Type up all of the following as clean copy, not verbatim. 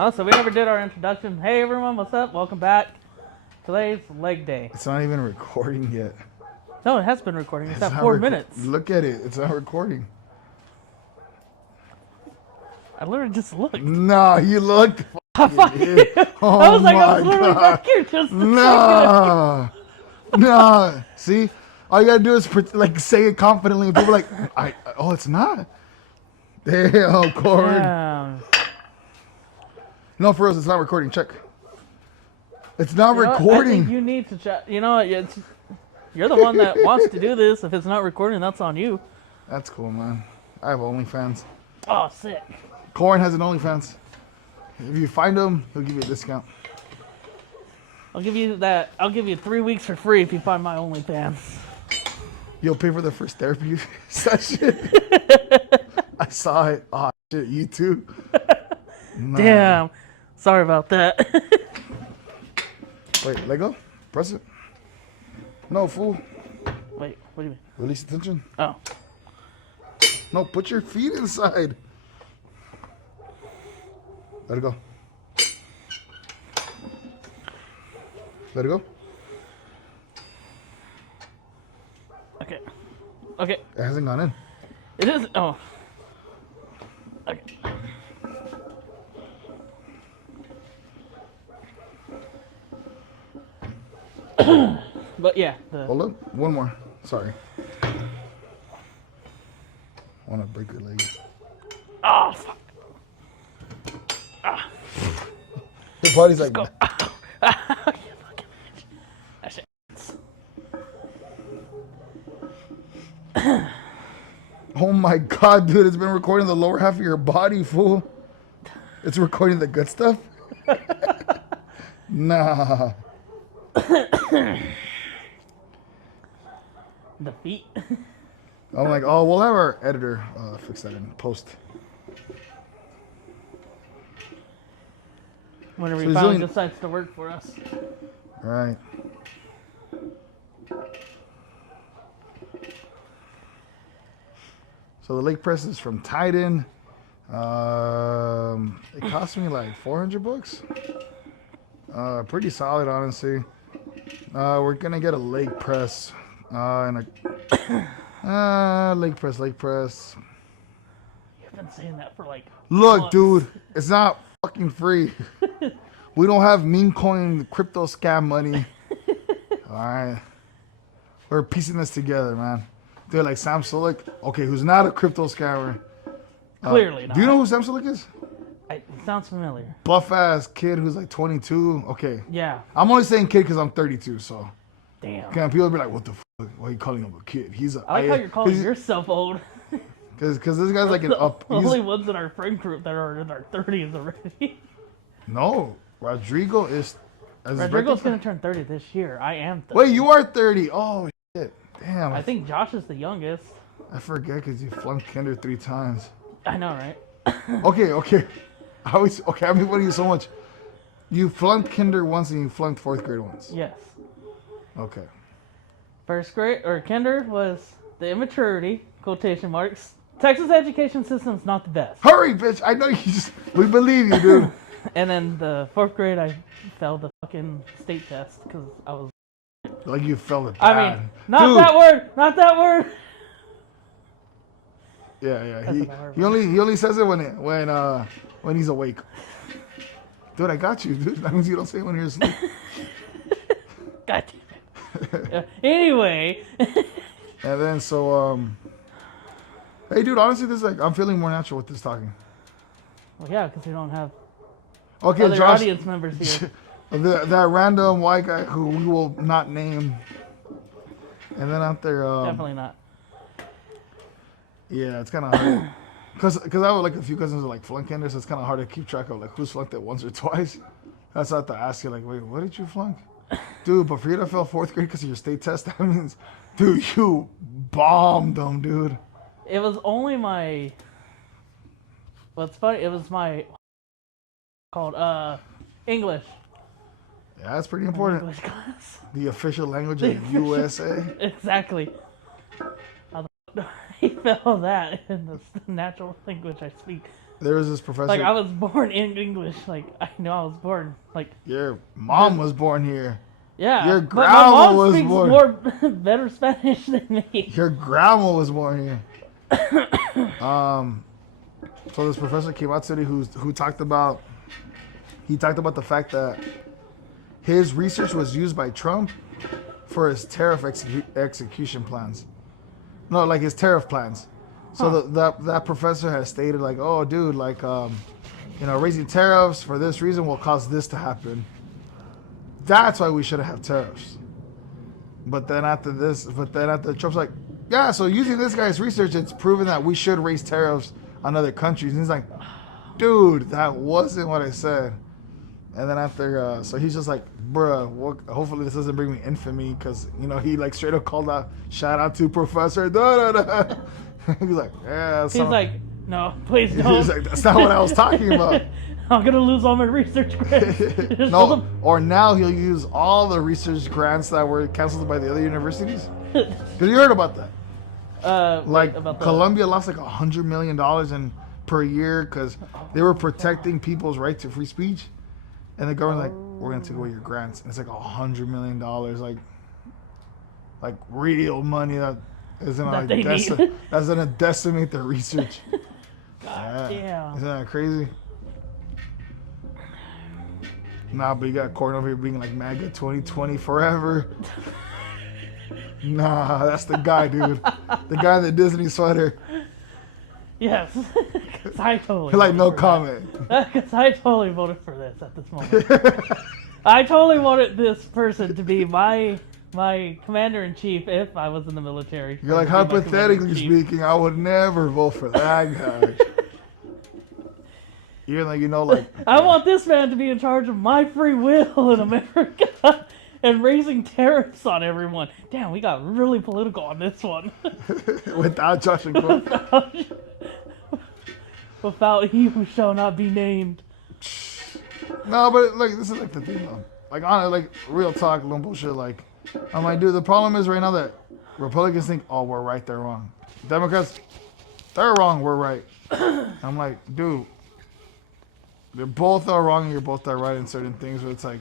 Oh, so we never did our introduction. Hey everyone, what's up? Welcome back. Today's leg day. It's not even recording yet. No, it has been recording. It's at not 4 minutes. Look at it. It's not recording. I literally just looked. Nah, you looked. Fuck you. Oh I was like, my I was literally God. back here just a Nah. Nah. See? All you gotta do is say it confidently, and people are like, oh, it's not. Damn, Cord. Damn. No, for us, it's not recording. Check. It's not You know what? I recording. think you need to check. You know what? You're the one that wants to do this. If it's not recording, that's on you. That's cool, man. I have OnlyFans. Oh, sick. Corin has an OnlyFans. If you find him, he'll give you a discount. I'll give you that. I'll give you 3 weeks for free if you find my OnlyFans. You'll pay for the first therapy session. I saw it. Oh, shit, you too? Nah. Damn. Sorry about that. Wait, let go? Press it. No, fool. Wait, what do you mean? Release the tension. Oh. No, put your feet inside. Let it go. Let it go. Okay. Okay. It hasn't gone in. It is. Oh. Okay. But yeah. Hold up. One more. Sorry. I want to break your leg. Oh, fuck. Your body's like... Go. You fucking bitch. That shit hurts. Oh my God, dude. It's been recording the lower half of your body, fool. It's recording the good stuff? Nah. The feet. I'm like, oh, we'll have our editor fix that in post. Whenever So he he's finally doing- decides to work for us. Right. So the leg press is from Titan. It cost me like $400. Pretty solid, honestly. We're gonna get a leg press and a leg press. You've been saying that for like Look, months. dude, it's not fucking free. We don't have meme coin crypto scam money. All right, we're piecing this together, man. Dude, like Sam Sulek, okay, who's not a crypto scammer. Clearly not. Do you know who Sam Sulek is? It sounds familiar. Buff ass kid who's like 22. Okay, Yeah. I'm only saying kid because I'm 32. So, Damn. can people be like, what the fuck? Why are you calling him a kid? He's a. I like how you're calling yourself old. Because this guy's like an up. The only ones in our friend group that are in their 30s already. No, Rodrigo is. Rodrigo's gonna turn 30 this year. I am 30. Wait, you are 30. Oh shit! Damn. I think Josh is the youngest. I forget because you flunked Kinder 3 times. I know, right? Okay. I've been putting you so much. You flunked Kinder once and you flunked 4th grade once. Yes. Okay. First grade or kinder was the immaturity quotation marks. Texas education system's not the best. Hurry, bitch! I know you just. We believe you, dude. And then the 4th grade, I failed the fucking state test because I was. Like you felt it. I bad. mean, not Dude. that word, not that word. Yeah. That's He a hard only says it when he's awake. Dude, I got you, dude. That means you don't say it when you're asleep. God damn it. Anyway. And then hey, dude. Honestly, this is like I'm feeling more natural with this talking. Well, yeah, because we don't have Okay, other Josh. audience members here. That random white guy who we will not name. And then out there. Definitely not. Yeah, it's kind of hard. Because I have like a few cousins who like flunk Kinder, so it's kind of hard to keep track of like who's flunked it once or twice. That's not to ask you like, wait, what did you flunk? Dude, but for you to fail 4th grade because of your state test, that means, dude, you bombed them, dude. It was only my. What's funny? It was my. Called English. Yeah, that's pretty important. English class. The official language of USA. Exactly. How the fuck do I fail that in the natural language I speak? there was this professor. Like I was born in English. Like I know I was born. Like Your mom was born here. yeah. Your But my grandma mom was speaks born. more better Spanish than me. Your grandma was born here. So this professor came out today who talked about the fact that his research was used by Trump for his tariff execution plans. No, like his tariff plans. So that professor has stated like, oh, dude, like, raising tariffs for this reason will cause this to happen. That's why we shouldn't have tariffs. But then after Trump's like, yeah, so using this guy's research, it's proven that we should raise tariffs on other countries. And he's like, dude, that wasn't what I said. And then after, so he's just like, bruh, hopefully this doesn't bring me infamy, because, he like straight up called out, shout out to Professor da-da-da. He's like, yeah. He's like, no, please don't. He's like, that's not what I was talking about. I'm going to lose all my research grants. No, or now he'll use all the research grants that were canceled by the other universities. Because you heard about that. Like, about Columbia lost like $100 million per year because they were protecting people's right to free speech. And the government's like, we're going to take away your grants. And it's like $100 million, like real money that's going to decimate their research. God damn. Isn't that crazy? Nah, but you got Corn over here being like MAGA 2020 forever. Nah, that's the guy, dude. The guy in the Disney sweater. Yes. Because I totally Like, no comment. Because I totally voted for this at this moment. I totally wanted this person to be my commander-in-chief if I was in the military. You're like, hypothetically speaking, I would never vote for that guy. You're like, like... I want this man to be in charge of my free will in America and raising tariffs on everyone. Damn, we got really political on this one. Without Josh and Glenn. Without he who shall not be named. No, but like this is like the thing though. Like on like real talk, no bullshit. Like I'm like, dude, the problem is right now that Republicans think, oh, we're right, they're wrong. Democrats, they're wrong, we're right. I'm like, dude, they're both are wrong and you're both are right in certain things. But it's like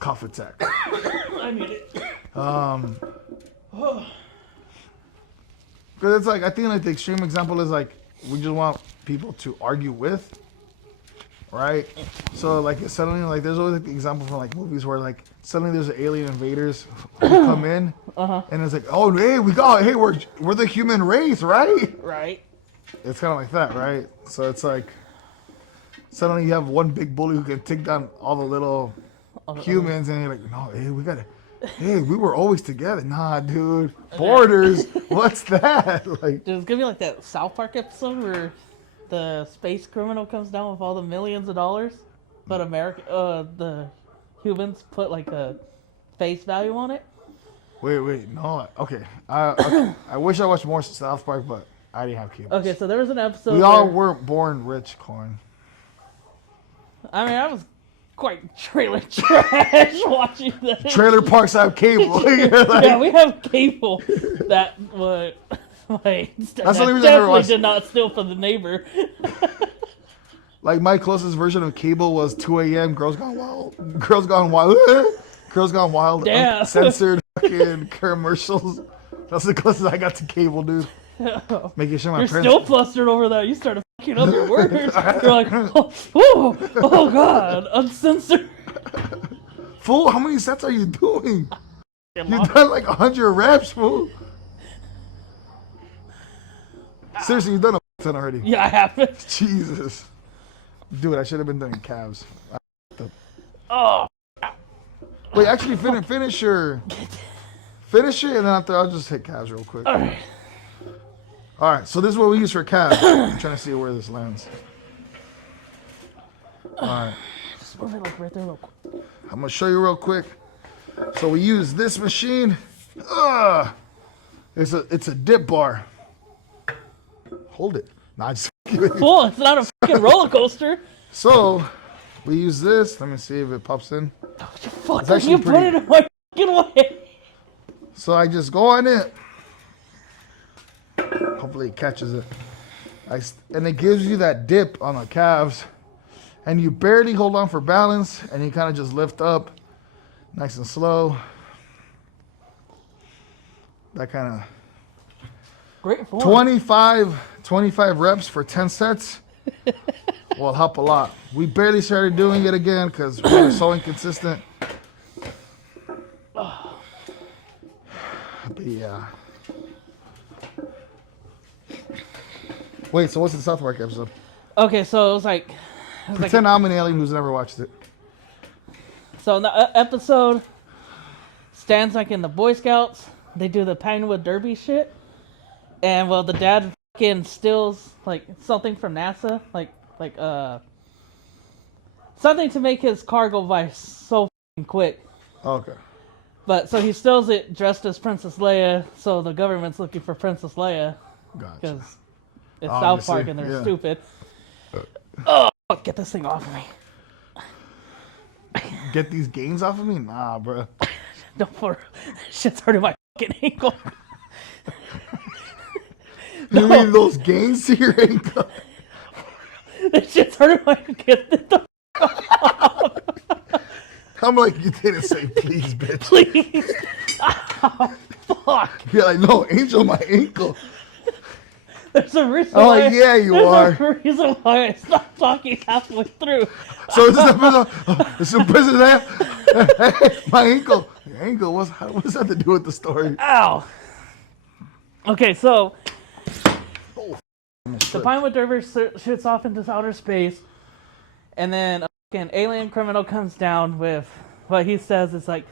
cough attack. I need it. Because it's like, I think like the extreme example is like, we just want people to argue with, right? So like suddenly like there's always like the example from like movies where like suddenly there's alien invaders who come in, and it's like, oh hey, we're the human race, right? Right. It's kind of like that, right? So it's like suddenly you have one big bully who can take down all the little humans, and you're like, no, hey, hey, we were always together. Nah, dude. Borders. What's that? Like, There's gonna be like that South Park episode where the space criminal comes down with all the millions of dollars, but the humans put like a face value on it. Wait, no. Okay. I wish I watched more South Park, but I didn't have cable. Okay, so there was an episode. We all weren't born rich, Corn. I mean, I was quite trailer trash watching that. Trailer parks have cable. Yeah, we have cable. That would. That's the only reason I never definitely watched. did not steal from the neighbor. Like my closest version of cable was 2 a.m. Girls Gone Wild. Girls Gone Wild. Girls Gone Wild. Damn. Censored fucking commercials. That's the closest I got to cable, dude. Making sure my You're parents. still flustered over that. You started fucking up your words. You're like, oh god, uncensored. Fool, how many sets are you doing? You've done like 100 reps, fool. Seriously, you've done a ton already. Yeah, I haven't. Jesus. Dude, I should have been doing calves. Oh. Wait, actually, finish it, and then after I'll just hit calves real quick. All right, so this is what we use for calves. I'm trying to see where this lands. All right. Just move it like right there real quick. I'm going to show you real quick. So we use this machine. It's a dip bar. Hold it. Nah, just Cool, it's not a fucking roller coaster. So we use this. Let me see if it pops in. Fuck, you put it in my fucking way. So I just go on it. Hopefully it catches it. And it gives you that dip on the calves, and you barely hold on for balance, and you kind of just lift up, nice and slow. That kind of Great form. 25 reps for 10 sets will help a lot. We barely started doing it again because we were so inconsistent. But yeah. Wait, so what's the South Park episode? Okay, so it was like Pretend I'm an alien who's never watched it. so in the episode, Stan's like in the Boy Scouts. They do the Pinewood Derby shit, and well, the dad fucking steals like something from NASA, like something to make his car go by so fucking quick. Okay. But so he steals it dressed as Princess Leia, so the government's looking for Princess Leia Gotcha. because it's Obviously, South Park and they're yeah. stupid. Oh, fuck, get this thing off of me! Get these gains off of me? Nah, bro. Don't for shit's hurting my fucking ankle. You mean those gains to your ankle? This shit's hurting my get the I'm like, you didn't say please, bitch. please. Oh, fuck. You're like, no, Angel, my ankle. There's a reason I'm why like, yeah, you there's are. a reason why I stopped talking halfway through. So is this episode? It's in prison there. My ankle. Your ankle. What does that have to do with the story? Ow. Okay, so the The Pinewood Derby shoots off into outer space, and then a fucking alien criminal comes down with what he says is like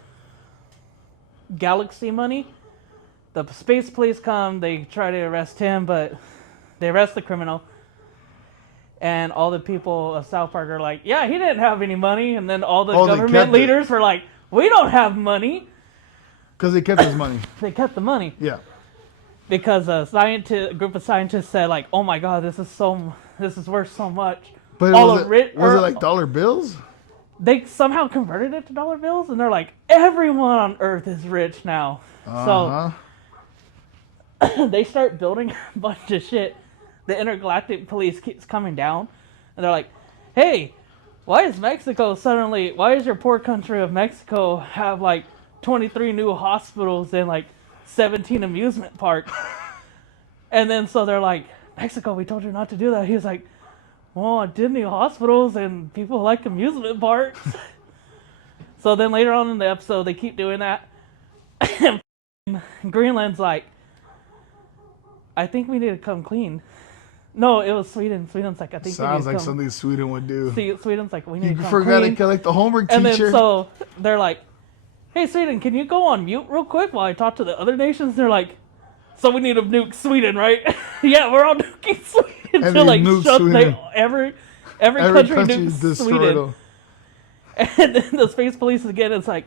galaxy money. The space police come, they try to arrest him, but they arrest the criminal. And all the people of South Park are like, yeah, he didn't have any money. And then all the government leaders were like, we don't have money. Because they kept his money. They kept the money. Yeah. Because a group of scientists said like, oh my god, this is worth so much. But was it like dollar bills? They somehow converted it to dollar bills, and they're like, everyone on Earth is rich now. Uh-huh. So they start building a bunch of shit. The intergalactic police keeps coming down, and they're like, hey, why is your poor country of Mexico have like 23 new hospitals and like 17 amusement parks? And then so they're like, Mexico, we told you not to do that. He's like, well, I did need hospitals and people like amusement parks. So then later on in the episode, they keep doing that. And Greenland's like, I think we need to come clean. No, it was Sweden. Sweden's like, I think Sounds like something Sweden would do. Sweden's like, we need to come forgot clean. to collect the homework And teacher. then so they're like, hey, Sweden, can you go on mute real quick while I talk to the other nations? They're like, so we need to nuke Sweden, right? Yeah, we're all nuking Sweden. And So like, Sweden. every country nukes destroyed Sweden. them. And then the space police again, it's like,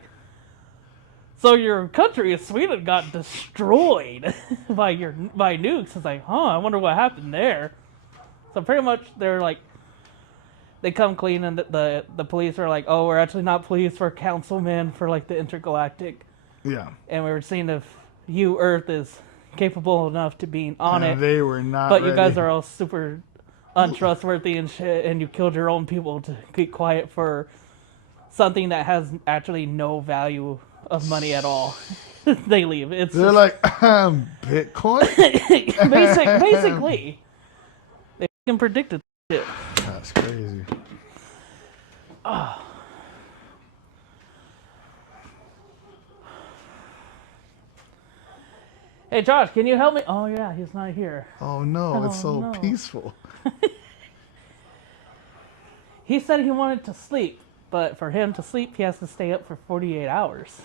so your country of Sweden got destroyed by nukes. It's like, I wonder what happened there. So pretty much they're like, they come clean, and the police are like, oh, we're actually not police, we're councilmen for like the intergalactic. Yeah. And we were seeing if Earth is capable enough to be on it. They were not. But ready. you guys are all super untrustworthy and shit, and you killed your own people to keep quiet for something that has actually no value of money at all. They leave. They're like, Bitcoin? basically. They fucking predicted shit. That's crazy. Oh. Hey Josh, can you help me? Oh yeah, he's not here. Oh no, it's so no. peaceful. He said he wanted to sleep, but for him to sleep, he has to stay up for 48 hours.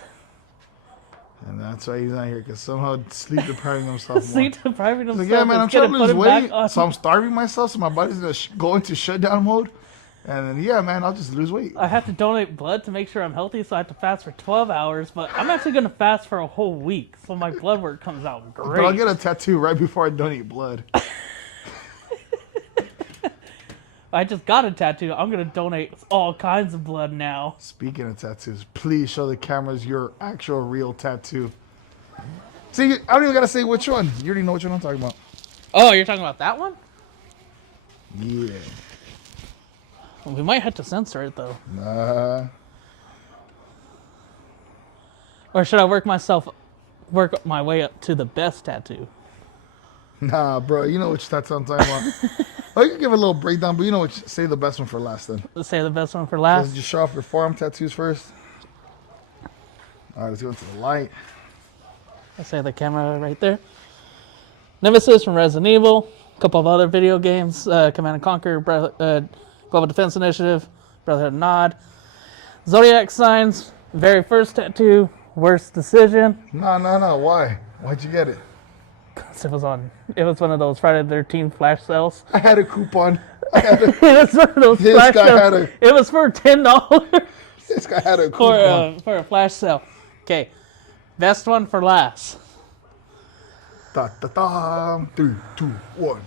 And that's why he's not here, because somehow sleep depriving himself. Sleep depriving himself. Like, yeah, man, I'm trying to lose weight, on. so I'm starving myself, so my body's going to go into shutdown mode. And then, yeah, man, I'll just lose weight. I have to donate blood to make sure I'm healthy, so I have to fast for 12 hours, but I'm actually going to fast for a whole week, so my blood work comes out great. But I'll get a tattoo right before I donate blood. I just got a tattoo. I'm going to donate all kinds of blood now. Speaking of tattoos, please show the cameras your actual real tattoo. See, I don't even got to say which one. You already know which one I'm talking about. Oh, you're talking about that one? Yeah. We might have to censor it though. Nah. Or should I work my way up to the best tattoo? Nah, bro. You know which tattoo I'm talking about. Oh, you can give a little breakdown, but you know which. Say the best one for last then. Let's say the best one for So last. just show off your forearm tattoos first. All right, let's go into the light. Let's say the camera right there. Nemesis from Resident Evil. A couple of other video games. Command and Conquer. Global Defense Initiative. Brotherhood of Nod. Zodiac signs. Very first tattoo. Worst decision. No. Why? Why'd you get it? It was one of those Friday the 13th flash sales. I had a coupon. It was one of those This flash guy sales. had a- It was for $10 This guy had a coupon. for a flash sale. Okay, best one for last. Da, da, da. 3, 2, 1.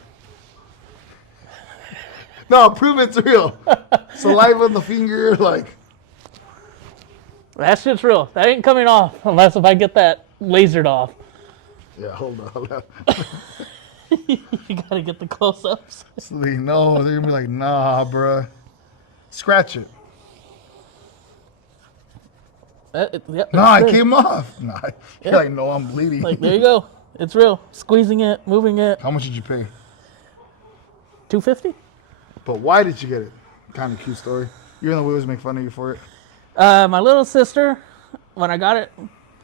No, prove it's real. Saliva on the finger, like. That shit's real. That ain't coming off unless if I get that lasered off. Yeah, hold on. You gotta get the close-ups. So they know. They're gonna be like, nah, bruh. Scratch it. Yep, Nah, it's it good. came off. Nah. You're Yeah. like, no, I'm bleeding. Like, there you go. It's real. Squeezing it, moving it. How much did you pay? $250. But why did you get it? Kind of cute story. Even though we always make fun of you for it. My little sister, when I got it,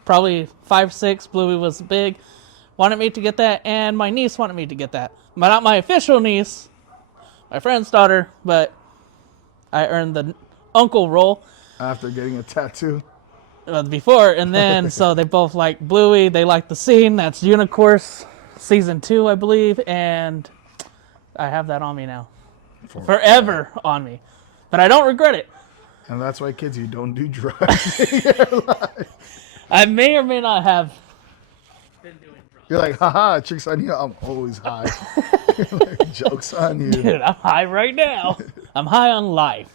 probably 5'6", Bluey was big, wanted me to get that, and my niece wanted me to get that. But not my official niece, my friend's daughter, but I earned the uncle role After getting a tattoo. before, and then so they both like Bluey, they like the scene. That's Unicourse season 2, I believe, and I have that on me now, forever on me, but I don't regret it. And that's why, kids, you don't do drugs. I may or may not have been doing drugs. You're like, haha, chicks on you. I'm always high. Like, joke's on you. Dude, I'm high right now. I'm high on life.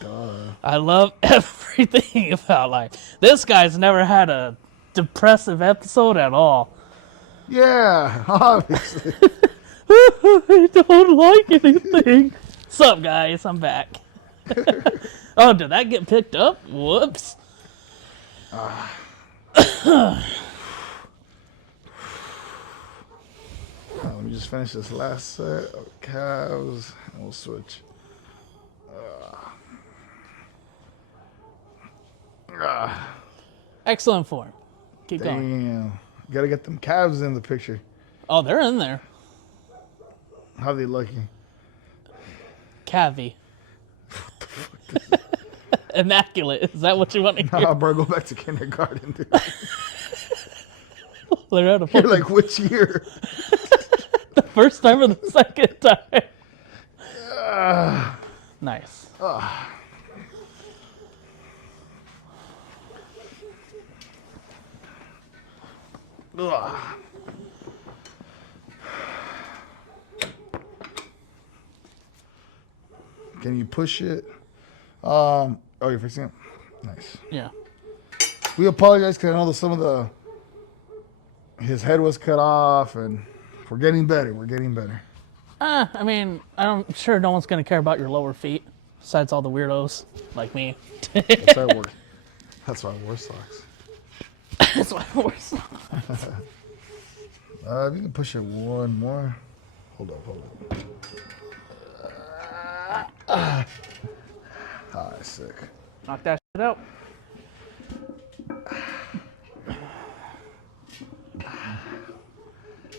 Duh. I love everything about life. This guy's never had a depressive episode at all. Yeah, obviously. I don't like anything. Sup, guys? I'm back. Oh, did that get picked up? Whoops. Let me just finish this last set of calves, and we'll switch. Excellent form. Keep going. Damn. Gotta get them calves in the picture. Oh, they're in there. How they looking? Cavi. Immaculate. Is that what you want to hear? Nah, bro, go back to kindergarten, dude. They're out of You're like, which year? the first time or the second time? Nice. Ugh. Can you push it? Oh, you're fixing it? Nice. Yeah. We apologize because I know that some of his head was cut off, and we're getting better. We're getting better. I mean, I'm sure no one's going to care about your lower feet, besides all the weirdos like me. That's why I wore. That's why I wore socks. That's why I wear socks. If you can push it one more. Hold up. Sick. Knock that shit out.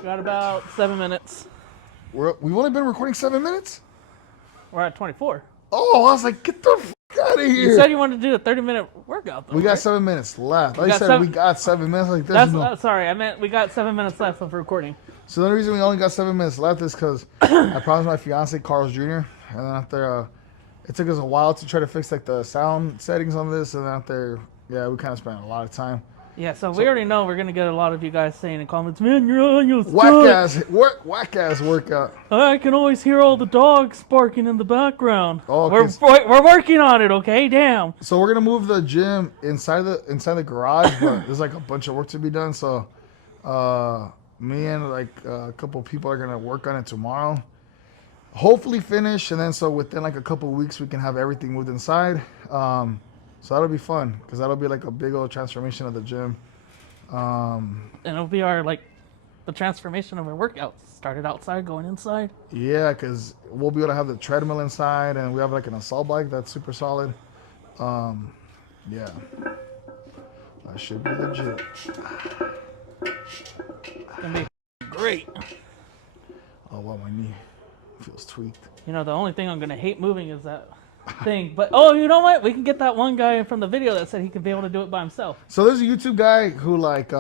Got about 7 minutes. We've only been recording 7 minutes? We're at 24. Oh, I was like, get the fuck out of here. You said you wanted to do a 30-minute workout, though. We got right? 7 minutes left. Like I got said, seven- we got 7 minutes. Like, there's That's no... sorry. I meant we got 7 minutes left of recording. So the only reason we only got 7 minutes left is because I promised my fiance, Carlos Jr., and then after, it took us a while to try to fix, like, the sound settings on this, and then after, yeah, we kind of spent a lot of time. Yeah, so we already know we're going to get a lot of you guys saying in comments, man, you're on your Whack-ass workout. I can always hear all the dogs barking in the background. Oh, We're working on it, okay? Damn. So we're gonna move the gym inside the garage, but there's like a bunch of work to be done. So, me and like a couple people are gonna work on it tomorrow. hopefully finish, and then so within like a couple of weeks we can have everything moved inside. So that'll be fun because that'll be like a big old transformation of the gym. And it'll be our like the transformation of our workouts. Started outside, going inside. Yeah, because we'll be able to have the treadmill inside, and we have like an assault bike that's super solid. Yeah, that should be legit. It's gonna be great. Oh wow, my knee feels tweaked. You know, the only thing I'm gonna hate moving is that thing. But oh, you know what? We can get that one guy from the video that said he could be able to do it by himself. So there's a YouTube guy who like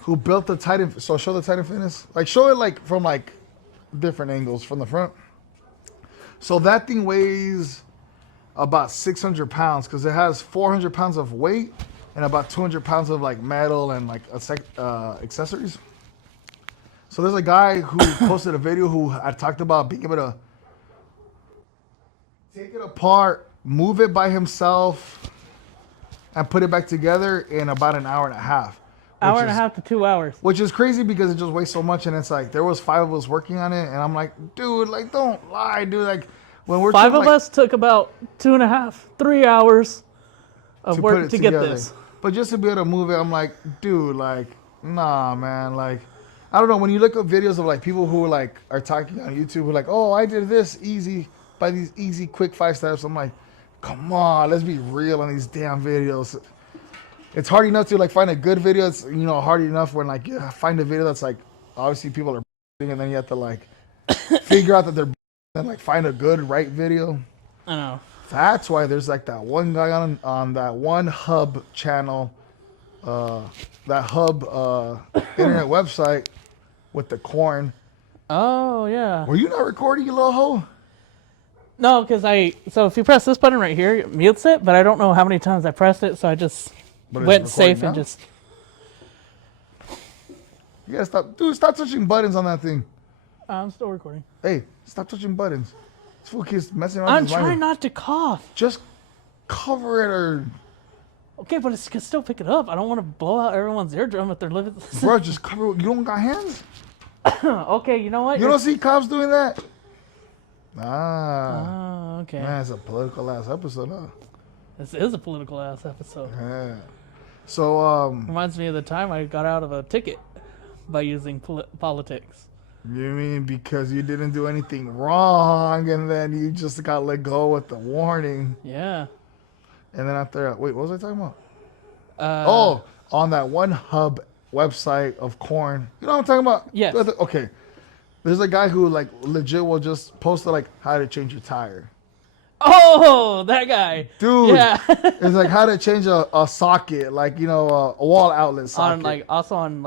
who built the Titan. So show the Titan Fitness. Like show it like from like different angles from the front. So that thing weighs about 600 pounds because it has 400 pounds of weight and about 200 pounds of like metal and like accessories. So there's a guy who posted a video who had talked about being able to take it apart, move it by himself, and put it back together in about an hour and a half. Hour and a half to 2 hours. Which is crazy because it just weighs so much, and it's like there was 5 of us working on it, and I'm like, dude, like don't lie, dude. Like when we're 5 of like, us took about 2.5, 3 hours of work to get together. this. But just to be able to move it, I'm like, dude, like nah, man, like. I don't know, when you look up videos of like people who like are talking on YouTube who are like, oh, I did this easy by these easy quick 5 steps. I'm like, come on, let's be real on these damn videos. It's hard enough to like find a good video. It's, you know, hard enough when like you find a video that's like obviously people are and then you have to like figure out that they're and like find a good right video. I know. That's why there's like that one guy on that one hub channel, that hub internet website with the corn. Oh, yeah. Were you not recording, you little hoe? No, because so if you press this button right here, it mutes it, but I don't know how many times I pressed it, so I just went safe and just... You gotta stop. Dude, stop touching buttons on that thing. I'm still recording. Hey, stop touching buttons. This fool keeps messing around. I'm trying not to cough. Just cover it or... Okay, but it can still pick it up. I don't want to blow out everyone's eardrum if they're living... Bro, just cover it. You don't got hands? Okay, you know what? You don't see cops doing that? Ah. Oh, okay. Man, it's a political ass episode, huh? This is a political ass episode. Yeah. So, Reminds me of the time I got out of a ticket by using politics. You mean because you didn't do anything wrong and then you just got let go with the warning? Yeah. And then after, wait, what was I talking about? On that one hub website of corn. You know what I'm talking about? Yes. Okay. There's a guy who like legit will just post like how to change your tire. Oh, that guy. Dude. Yeah. It's like how to change a socket, like, you know, a wall outlet socket. Also on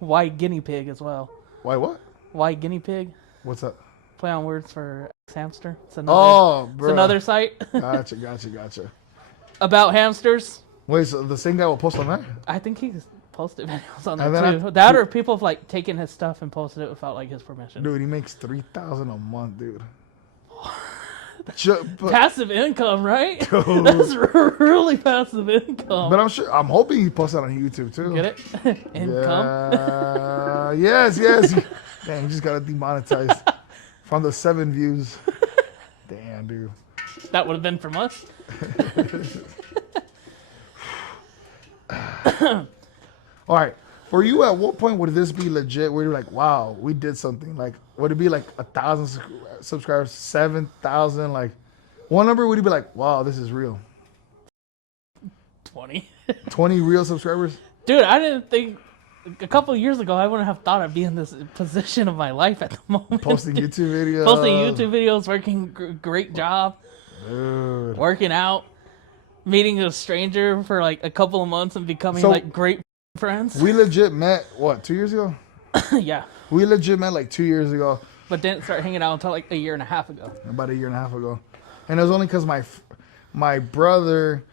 Why Guinea Pig as well. Why what? Why Guinea Pig? What's that? Play on words for hamster. It's another, bro. It's another site. Gotcha. About hamsters. Wait, so the same guy will post on that? I think he's posted videos on there too. That or people have like taken his stuff and posted it without like his permission. Dude, he makes $3,000 a month, dude. Passive income, right? Dude. That's really passive income. But I'm hoping he posts that on YouTube too. Get it? Income? Yeah. Yes. Damn, you just got demonetized from the 7 views. Damn, dude. That would have been from us. All right. For you, at what point would this be legit? Where you're like, wow, we did something. Like, would it be like 1,000 subscribers, 7,000? Like, what number would you be like, wow, this is real? 20. 20 real subscribers? Dude, I didn't think a couple of years ago I wouldn't have thought I'd be in this position of my life at the moment. Posting YouTube videos. Posting YouTube videos, working great job. Dude. Working out, meeting a stranger for like a couple of months and becoming like great friends. We legit met, what, 2 years ago? Yeah. We legit met like 2 years ago. But didn't start hanging out until like a year and a half ago. About a year and a half ago. And it was only because my brother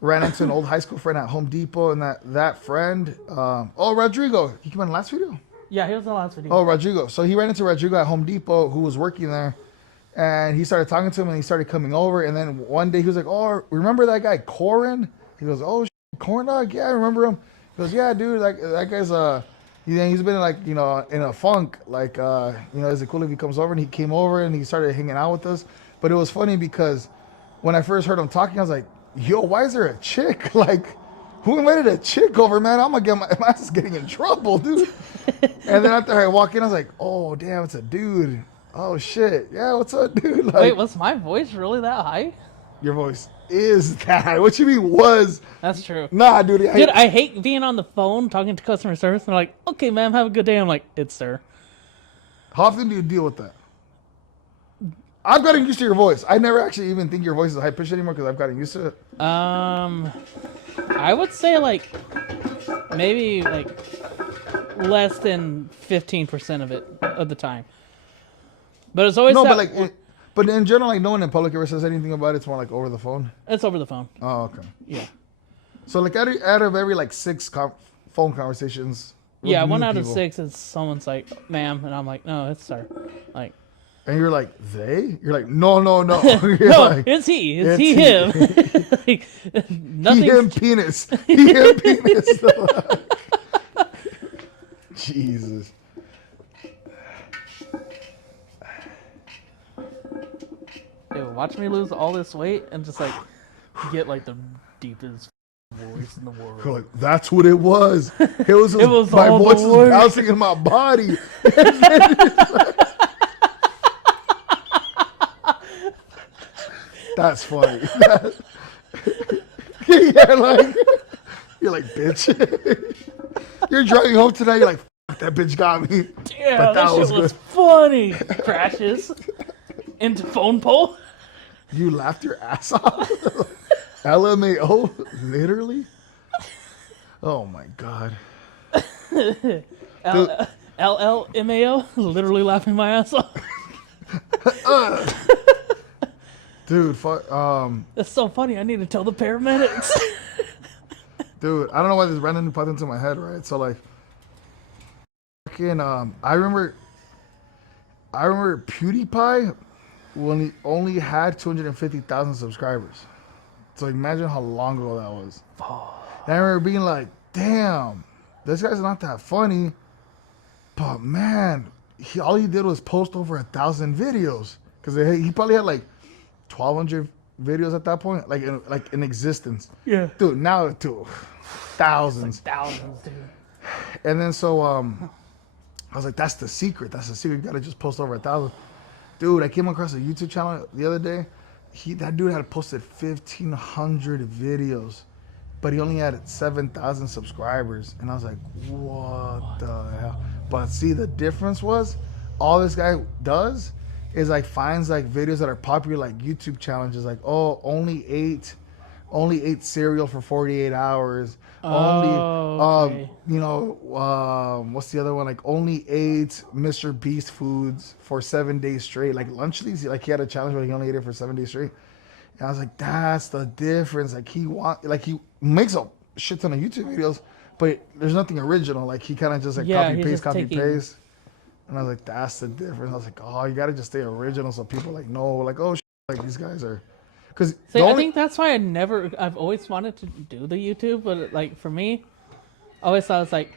ran into an old high school friend at Home Depot, and that friend, Rodrigo. He came in the last video? Yeah, he was in the last video. Oh, Rodrigo. So he ran into Rodrigo at Home Depot, who was working there. And he started talking to him, and he started coming over. And then one day he was like, oh, remember that guy, Corin? He goes, oh, Corn Dog? Yeah, I remember him. He goes, yeah, dude, that guy's He's been like, in a funk. Like, is it cool if he comes over? And he came over and he started hanging out with us. But it was funny because when I first heard him talking, I was like, yo, why is there a chick? Like, who invited a chick over, man? I'm gonna get my ass is getting in trouble, dude. And then after I walk in, I was like, oh, damn, it's a dude. Oh, shit. Yeah, what's up, dude? Like, Wait, was my voice really that high? your voice is that. What you mean was? That's true. Nah, dude. I hate being on the phone talking to customer service. And they're like, okay, ma'am, have a good day. I'm like, it's sir. How often do you deal with that? I've gotten used to your voice. I never actually even think your voice is high pitched anymore because I've gotten used to it. I would say like maybe like less than 15% of it of the time. But it's always No, that, but in general, like no one in public ever says anything about it. It's more like over the phone. it's over the phone. Oh, okay. Yeah. So like out of every like six phone conversations. with Yeah, new 1 out of people, 6 is someone's like, ma'am, and I'm like, no, it's sir. Like, And you're like, they? You're like, no. You're no, like, it's he. It's it's he, he. him. Like, he, nothing. him, penis. He, him, penis. Jesus. Dude, watch me lose all this weight and just like get like the deepest voice in the world. You're like, that's what it was. It was, It was my all the voice was work. bouncing in my body. That's funny. You're like, bitch. You're driving home tonight. You're like, fuck, that bitch got me. Yeah, But that shit was funny. Crashes into phone pole. You laughed your ass off. LMAO, literally. Oh my god. LLMAO, literally laughing my ass off. Dude, fuck. That's so funny. I need to tell the paramedics. Dude, I don't know why this randomly popped into my head, right? So like, fucking, I remember PewDiePie when he only had 250,000 subscribers. So imagine how long ago that was. And I remember being like, damn, this guy's not that funny, but man, all he did was post over 1,000 videos because he probably had like 1,200 videos at that point, like in existence. Yeah. Dude, now dude, thousands. Thousands, dude. And then so I was like, that's the secret. That's the secret. You gotta just post over 1,000. Dude, I came across a YouTube channel the other day. That dude had posted 1,500 videos, but he only had 7,000 subscribers. And I was like, what the hell? But see, the difference was, all this guy does is like finds like videos that are popular, like YouTube challenges, like, oh, only ate cereal for 48 hours. Okay. What's the other one? Like only ate Mr. Beast foods for 7 days straight. Like lunch leaves, like he had a challenge where he only ate it for 7 days straight. And I was like, that's the difference. Like he makes a shit ton of YouTube videos, but there's nothing original. Like he kind of just like copy paste. And I was like, that's the difference. I was like, oh, you gotta just stay original so people like know, like, oh, like these guys are. Because I think that's why I've always wanted to do the YouTube, but like for me, I always thought it's like,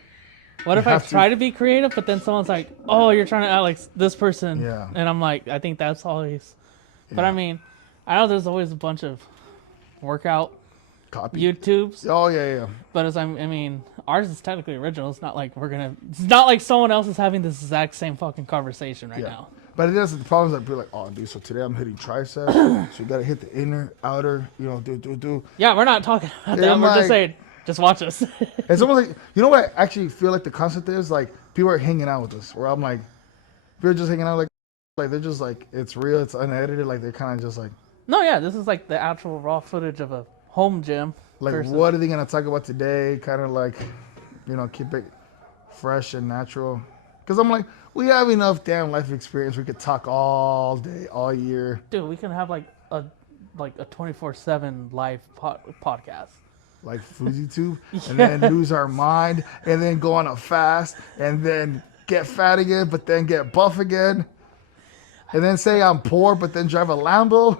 what if I try to be creative, but then someone's like, oh, you're trying to act like this person. Yeah. And I'm like, I think that's always, but I mean, I know there's always a bunch of workout copy YouTubes, Oh yeah. but ours is technically original. It's not like it's not like someone else is having this exact same fucking conversation right now. But it is the problem is that people are like, oh, dude, so today I'm hitting triceps, so you gotta hit the inner, outer, do. Yeah, we're not talking about that. I'm We're like- just saying, just watch us. It's almost like, you know what I actually feel like the concept is? Like, people are hanging out with us, where I'm like, people are just hanging out like they're just like, it's real, it's unedited, like they're kind of just like, No, yeah, this is like the actual raw footage of a home gym. like what are they gonna talk about today? Kind of like, keep it fresh and natural. Because I'm like, we have enough damn life experience. We could talk all day, all year. Dude, we can have like a 24/7 live podcast. Like FoodieTube, and then lose our mind, and then go on a fast, and then get fat again, but then get buff again, and then say I'm poor, but then drive a Lambo.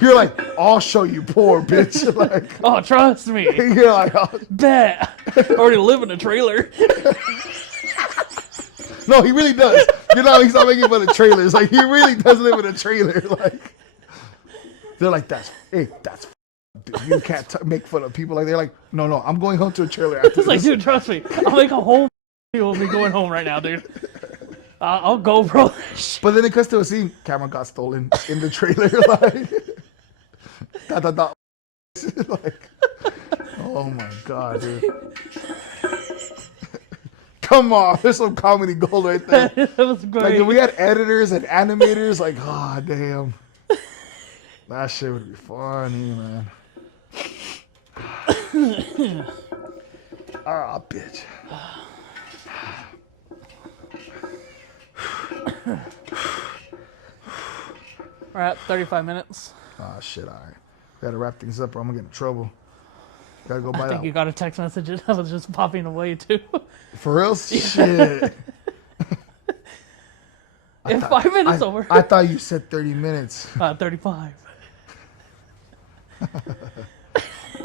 You're like, I'll show you poor, bitch. Like, Oh, trust me. you're like, oh, Bet. I already live in a trailer. No, he really does. You know, he's not making fun of trailers. Like, he really does live in a trailer. Like, they're like, that's dude, you can't make fun of people. Like, they're like, no, I'm going home to a trailer after It's this. like, dude, trust me. I'll make a whole video of me going home right now, dude. I'll go, bro. But then it cuts to a scene. Camera got stolen in the trailer. Like, like, oh my god, dude. Come on, there's some comedy gold right there. That was great. Like, if we had editors and animators, like, oh damn, that shit would be funny, man. Ah, bitch. We're at 35 minutes. Ah, shit, all right. Gotta wrap things up or I'm gonna get in trouble. Gotta go buy I think that. you got a text message that was just popping away, too. For real? Shit. In 5 minutes over. I thought you said 30 minutes. 35. All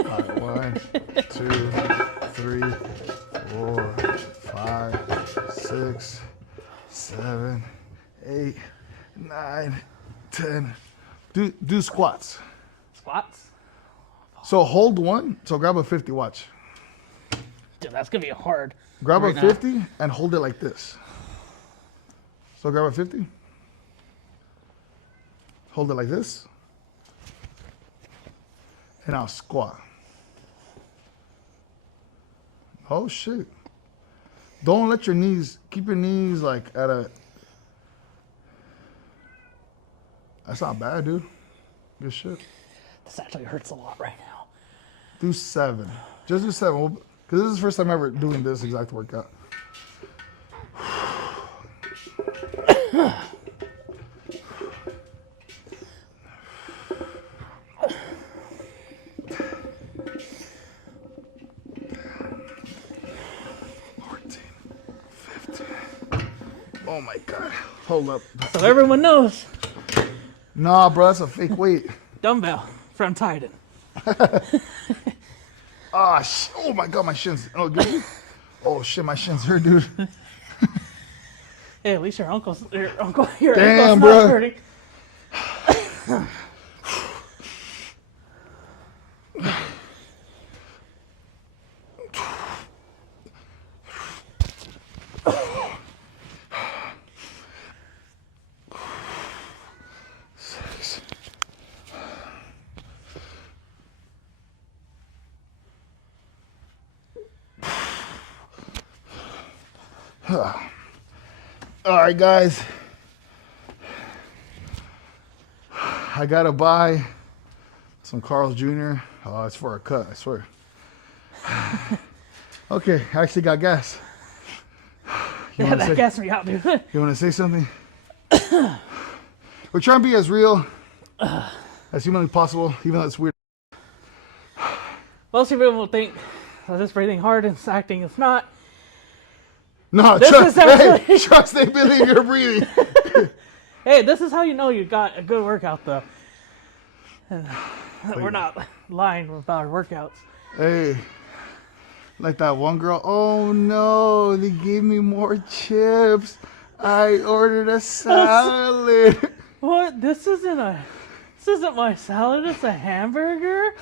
right, 1, 2, 3, 4, 5, 6, 7, 8, 9, 10. Do squats. Squats? So hold one. So grab a 50. Watch. Dude, that's going to be hard. Grab right a now. 50 and hold it like this. So grab a 50. Hold it like this. And I'll squat. Oh shit. Don't let your knees, keep your knees like at a, that's not bad, dude. Good shit. This actually hurts a lot right now. Do 7. Just do 7. Because this is the first time ever doing this exact workout. Oh my god. Hold up. So everyone knows, Nah, bro, that's a fake weight. dumbbell from Titan. Ah, oh my god, my shins. Oh, good. Oh shit, my shins hurt, dude. Hey, at least your ankle's Damn, not bro. hurting. All right, guys. I gotta buy some Carl's Jr. Oh, it's for a cut, I swear. Okay, I actually got gas. You Yeah, wanna that say, gassed me out, dude. you wanna say something? We're trying to be as real as humanly possible, even though it's weird. Most people will think that this breathing hard and acting is not. No, This trust, is actually- hey, trust they believe you're breathing. Hey, this is how you know you got a good workout, though. We're not lying about our workouts. Hey, like that one girl. Oh no, they gave me more chips. I ordered a salad. What? This isn't my salad. It's a hamburger.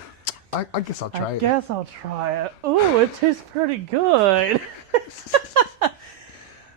I guess I'll try I it. guess I'll try it. Ooh, it tastes pretty good.